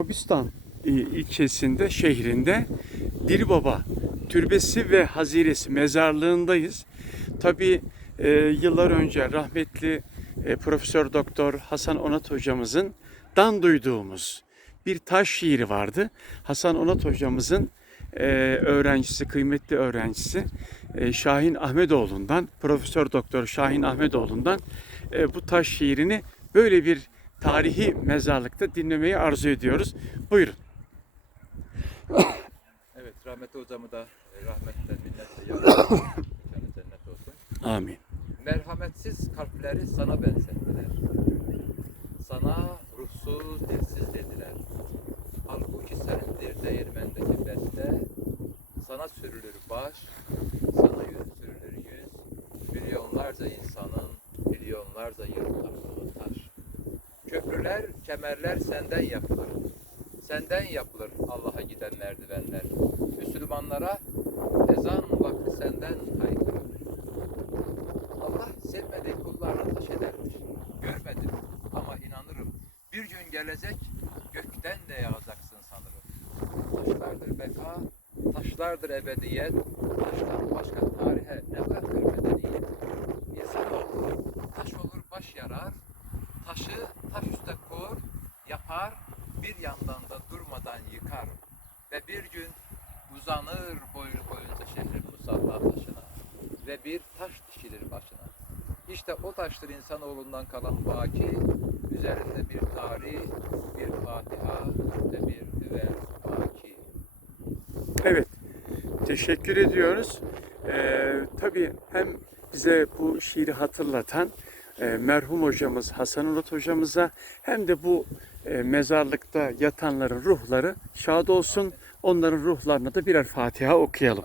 Kobistan e, ilçesinde, şehrinde Diri Baba türbesi ve haziresi mezarlığındayız. Tabii e, yıllar önce rahmetli e, Profesör Doktor Hasan Onat hocamızın dan duyduğumuz bir taş şiiri vardı. Hasan Onat hocamızın e, öğrencisi, kıymetli öğrencisi e, Şahin Ahmetoğlu'ndan, Profesör Doktor Şahin Ahmetoğlu'ndan e, bu taş şiirini böyle bir tarihi mezarlıkta dinlemeyi arzu ediyoruz. Buyurun. Evet, rahmetli hocamı da e, rahmetle, minnetle cennet olsun. Amin. Merhametsiz kalpleri sana benzettiler. Sana ruhsuz, dilsiz dediler. Halbuki senindir değirmendeki beste. Sana sürülür baş, sana yüz sürülür yüz. Milyonlarca insanın, milyonlarca yıl takılı taş. Köprüler, kemerler senden yapılır. Senden yapılır Allah'a giden merdivenler. Müslümanlara ezan vakti senden haykırır. Allah sevmediği kullarını taş edermiş. Görmedim ama inanırım. Bir gün gelecek gökten de yağacaksın sanırım. Taşlardır beka, taşlardır ebediyet, taştan başka tarihe ne bırakır medeniyet? Yapar, bir yandan da durmadan yıkar. Ve bir gün uzanır boylu boyunca şehrin musalla taşına ve bir taş dikilir başına. İşte o taştır insanoğlundan kalan baki, üzerinde bir tarih, bir fatiha ve bir hüve baki. Evet. Teşekkür ediyoruz. Ee, tabii hem bize bu şiiri hatırlatan e, merhum hocamız Hasan Ulut hocamıza hem de bu mezarlıkta yatanların ruhları şad olsun. Onların ruhlarına da birer Fatiha okuyalım.